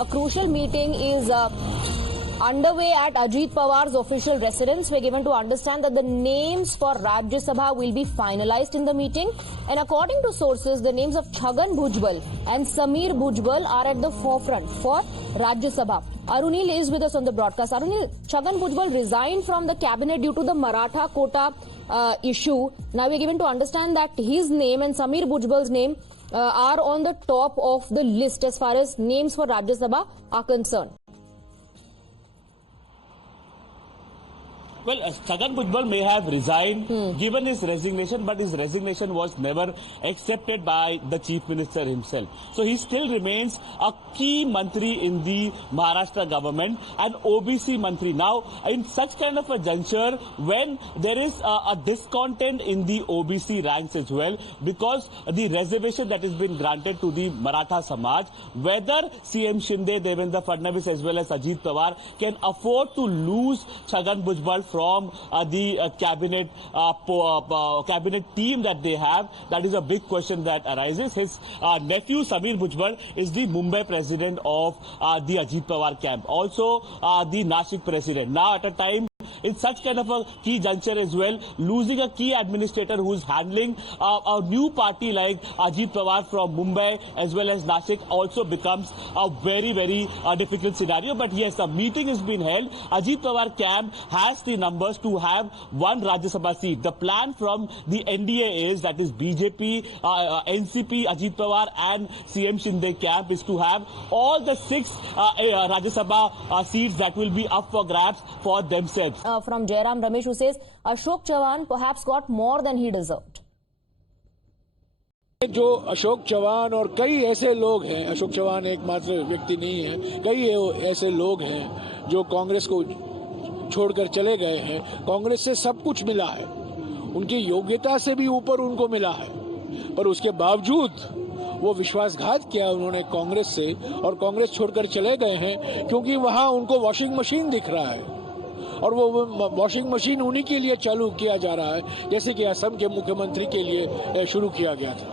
A crucial meeting is underway at Ajit Pawar's official residence. We're given to understand that the names for Rajya Sabha will be finalized in the meeting. And according to sources, the names of Chhagan Bhujbal and Sameer Bhujbal are at the forefront for Rajya Sabha. Arunil is with us on the broadcast. Arunil, Chhagan Bhujbal resigned from the cabinet due to the Maratha quota issue. Now we're given to understand that his name and Sameer Bhujbal's name are on the top of the list as far as names for Rajya Sabha are concerned. Well, Chhagan Bhujbal may have resigned, given his resignation, but his resignation was never accepted by the Chief Minister himself. So he still remains a key Mantri in the Maharashtra government, an OBC Mantri. Now, in such kind of a juncture, when there is a discontent in the OBC ranks as well, because the reservation that has been granted to the Maratha Samaj, whether CM Shinde, Devendra Fadnavis as well as Ajit Pawar can afford to lose Chhagan Bhujbal from the cabinet team that they have, that is a big question that arises. His nephew Sameer Bhujbal is the Mumbai president of the Ajit Pawar camp, also the Nashik president. Now at a time in such kind of a key juncture as well, losing a key administrator who is handling a new party like Ajit Pawar from Mumbai as well as Nashik also becomes a very, very difficult scenario. But yes, a meeting has been held. Ajit Pawar camp has the numbers to have one Rajya Sabha seat. The plan from the NDA is, that is BJP, NCP, Ajit Pawar and CM Shinde camp, is to have all the 6 Rajya Sabha seats that will be up for grabs for themselves. From Jairam Ramesh, who says Ashok Chavan perhaps got more than he deserved. जो अशोक चौहान और कई ऐसे लोग हैं, अशोक चौहान एकमात्र व्यक्ति नहीं है, कई ऐसे लोग हैं जो कांग्रेस को छोड़कर चले गए हैं। कांग्रेस से सब कुछ मिला है, उनकी योग्यता से भी ऊपर उनको मिला है, पर उसके बावजूद वो विश्वासघात किया उन्होंने कांग्रेस से, और कांग्रेस छोड़कर चले गए हैं क्योंकि वहां उनको वॉशिंग मशीन दिख रहा है, और वो वॉशिंग मशीन उन्हीं के लिए चालू किया जा रहा है जैसे कि असम के मुख्यमंत्री के लिए शुरू किया गया था।